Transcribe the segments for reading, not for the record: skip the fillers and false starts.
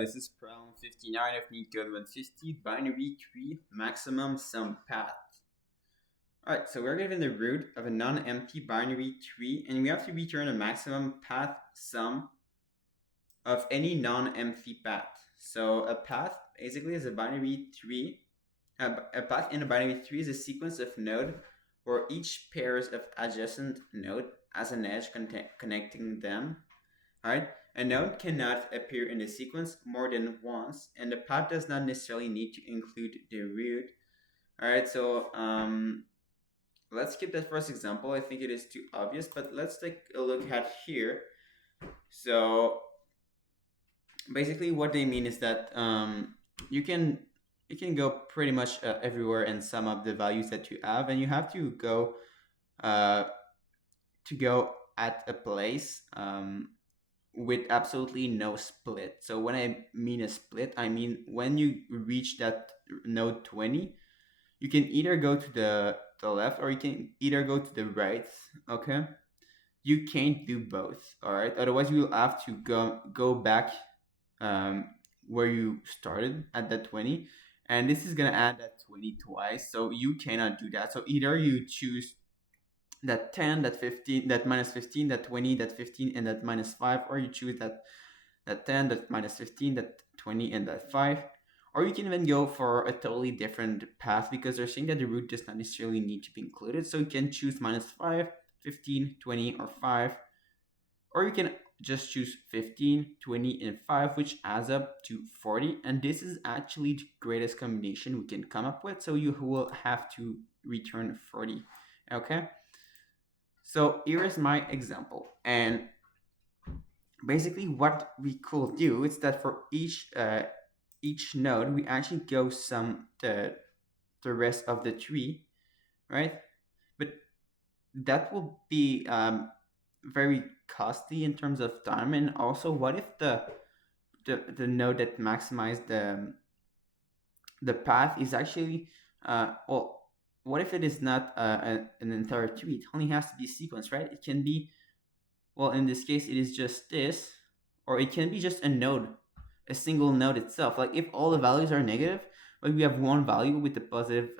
This is problem 59 of Neetcode 150, binary tree, maximum sum path. Alright, so we're given the root of a non-empty binary tree, and we have to return a maximum path sum of any non-empty path. So a path basically is a binary tree. A path in a binary tree is a sequence of nodes where each pairs of adjacent node has an edge connecting them. Alright, a node cannot appear in the sequence more than once, and the path does not necessarily need to include the root. Alright, so let's skip that first example. I think it is too obvious, but let's take a look at here. So basically what they mean is that you can go pretty much everywhere and sum up the values that you have, and you have to go at a place with absolutely no split. So when I mean a split, I mean when you reach that node 20, you can either go to the left or you can either go to the right. Okay, you can't do both. All right, otherwise you will have to go back where you started at that 20, and this is gonna add that 20 twice, so you cannot do that. So either you choose that 10, that 15, that minus 15, that 20, that 15, and that minus 5, or you choose that 10, that minus 15, that 20, and that 5. Or you can even go for a totally different path, because they're saying that the root does not necessarily need to be included. So you can choose minus 5, 15, 20, or 5. Or you can just choose 15, 20, and 5, which adds up to 40. And this is actually the greatest combination we can come up with. So you will have to return 40. Okay? So here is my example. And basically what we could do is that for each node, we actually go sum the rest of the tree, right? But that will be very costly in terms of time. And also, what if the node that maximized the path is actually well, what if it is not an entire tree? It only has to be sequence, right? It can be, well, in this case, it is just this, or it can be just a node, a single node itself. Like if all the values are negative, but we have one value with a positive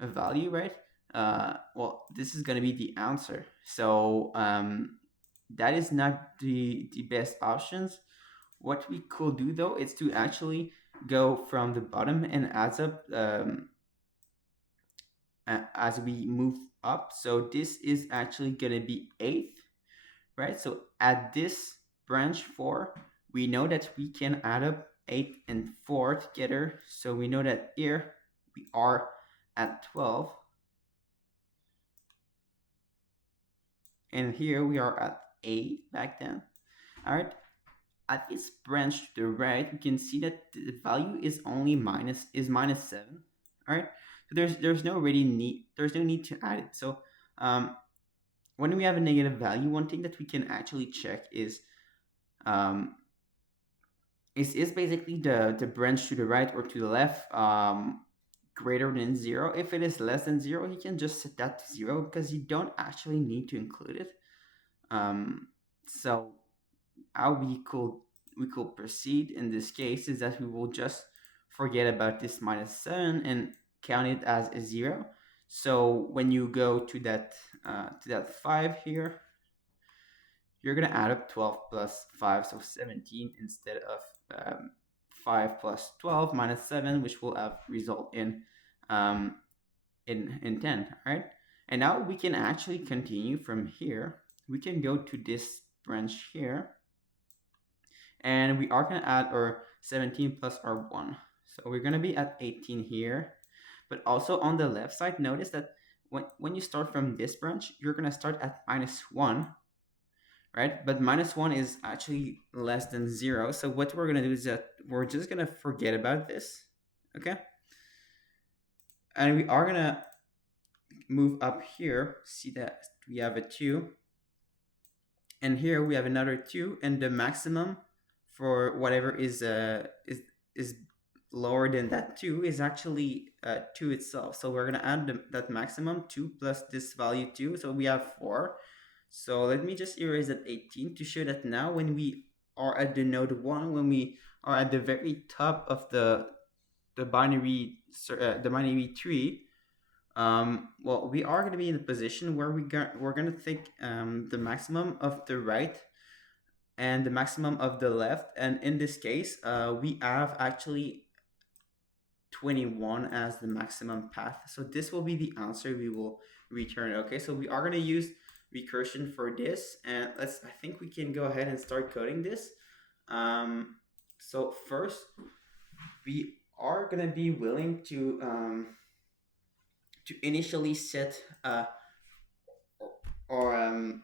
value, right? Well, this is going to be the answer. So that is not the best options. What we could do though is to actually go from the bottom and adds up as we move up. So this is actually going to be 8th, right? So at this branch 4, we know that we can add up 8 and 4 together. So we know that here we are at 12. And here we are at 8 back then. All right. At this branch to the right, we can see that the value is only minus 7. All right. So there's no need to add it. So when we have a negative value, one thing that we can actually check is basically the branch to the right or to the left greater than 0. If it is less than 0, you can just set that to 0 because you don't actually need to include it. So how we could proceed in this case is that we will just forget about this minus 7 and count it as a 0. So when you go to that 5 here, you're going to add up 12 plus 5, so 17 instead of 5 plus 12 minus 7, which will have result in 10, all right? And now we can actually continue from here. We can go to this branch here, and we are going to add our 17 plus our 1. So we're going to be at 18 here. But also on the left side, notice that when you start from this branch, you're going to start at minus 1, right? But minus 1 is actually less than 0. So what we're going to do is that we're just going to forget about this, okay? And we are going to move up here. See that we have a 2. And here we have another 2. And the maximum for whatever is lower than that 2 is actually 2 itself. So we're going to add that maximum 2 plus this value 2. So we have 4. So let me just erase that 18 to show that now when we are at the node 1, when we or at the very top of the binary tree, well, we are going to be in a position where we're going to take the maximum of the right and the maximum of the left, and in this case, we have actually 21 as the maximum path. So this will be the answer we will return. Okay, so we are going to use recursion for this, and I think we can go ahead and start coding this. So first, we are going to be willing to initially set or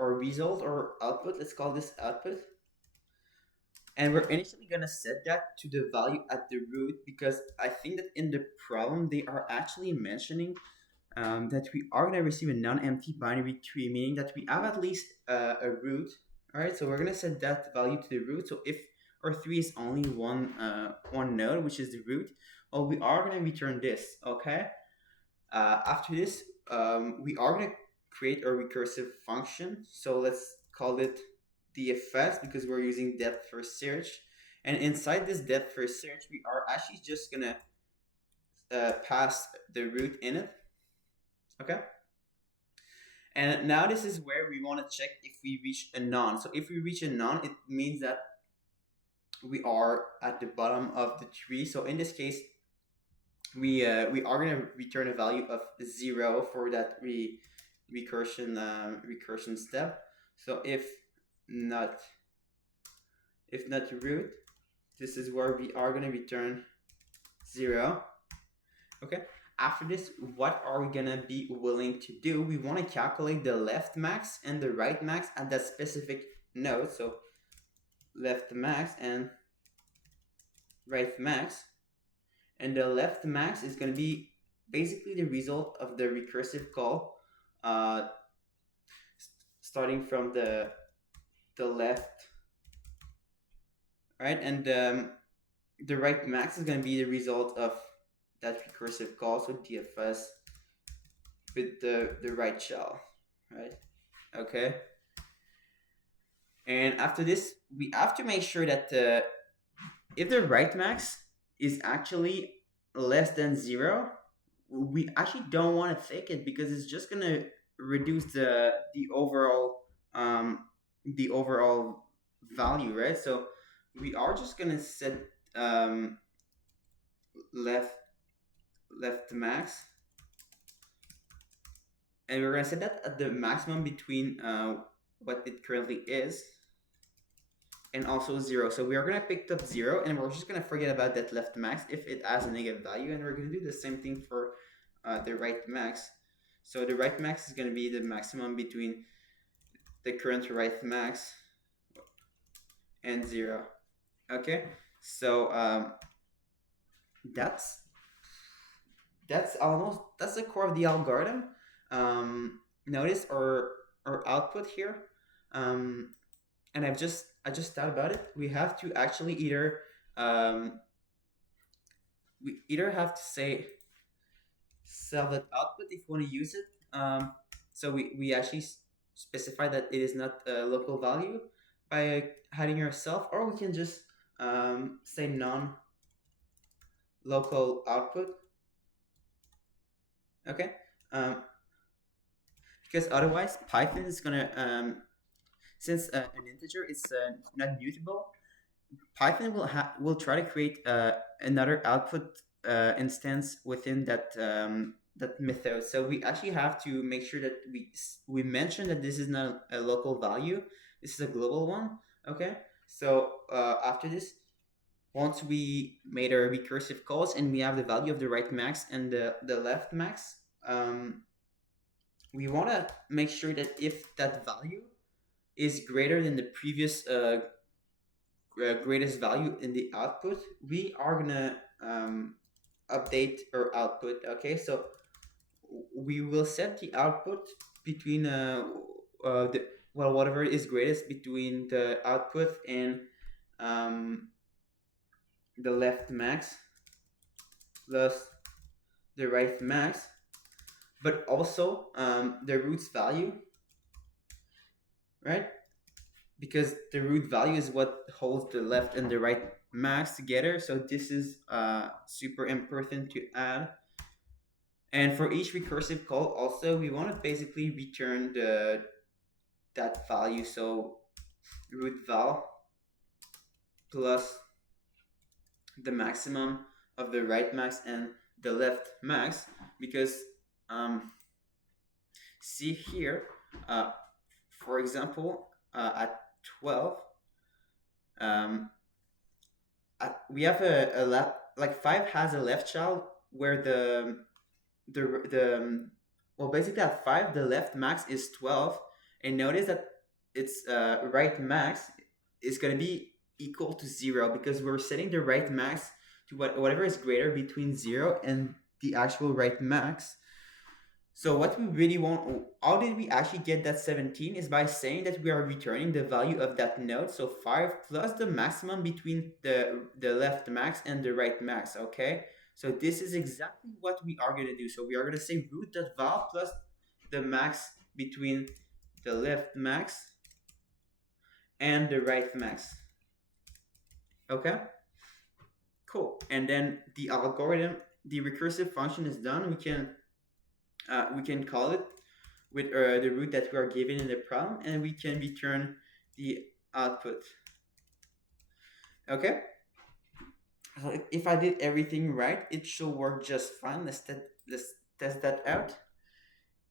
or result or output. Let's call this output, and we're initially going to set that to the value at the root, because I think that in the problem they are actually mentioning that we are going to receive a non-empty binary tree, meaning that we have at least a root. All right, so we're going to set that value to the root. So if our tree is only one node, which is the root, well, we are going to return this. Okay. After this, we are going to create a recursive function. So let's call it DFS, because we're using depth first search. And inside this depth first search, we are actually just going to pass the root in it. Okay. And now this is where we want to check if we reach a none. So if we reach a none, it means that we are at the bottom of the tree. So in this case, we are going to return a value of 0 for that recursion step. So if not root, this is where we are going to return 0. Okay. After this, what are we going to be willing to do? We want to calculate the left max and the right max at that specific node. So left max and right max. And the left max is going to be basically the result of the recursive call, starting from the left, right? And the right max is going to be the result of that recursive call, so DFS with the right shell, right? Okay. And after this, we have to make sure that if the right max is actually less than 0, we actually don't want to take it, because it's just going to reduce the overall value, right? So we are just going to set left max, and we're going to set that at the maximum between what it currently is and also 0. So we are going to pick up 0, and we're just going to forget about that left max if it has a negative value, and we're going to do the same thing for the right max. So the right max is going to be the maximum between the current right max and 0. Okay, so that's the core of the algorithm. Notice our output here, and I just thought about it. We have to actually either have to say sell that output if we want to use it. So we actually specify that it is not a local value by hiding yourself, or we can just say non-local output. Okay, because otherwise Python is gonna since an integer is not mutable, Python will try to create another output instance within that method. So we actually have to make sure that we mention that this is not a local value. This is a global one. Okay. So after this, once we made our recursive calls and we have the value of the right max and the left max, we want to make sure that if that value is greater than the previous greatest value in the output, we are gonna update our output. Okay, so we will set the output between whatever is greatest between the output and the left max plus the right max, but also the root's value, right? because the root value is what holds the left and the right max together. So this is super important to add. And for each recursive call, also we want to basically return the that value. So root val plus the maximum of the right max and the left max, because um, see here, uh, for example, at 12, um, we have a left, like 5 has a left child where the well, basically at 5 the left max is 12, and notice that its right max is going to be equal to 0, because we're setting the right max to whatever is greater between 0 and the actual right max. So what we really want, how did we actually get that 17, is by saying that we are returning the value of that node, so 5 plus the maximum between the left max and the right max, okay? So this is exactly what we are going to do. So we are going to say root.val plus the max between the left max and the right max, okay? Cool. And then the algorithm, the recursive function is done. We can call it with the root that we are given in the problem, and we can return the output. Okay, so if I did everything right, it should work just fine. Let's test that out,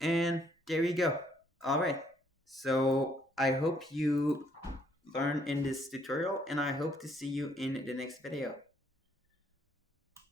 and there we go. All right, so I hope you learn in this tutorial, and I hope to see you in the next video.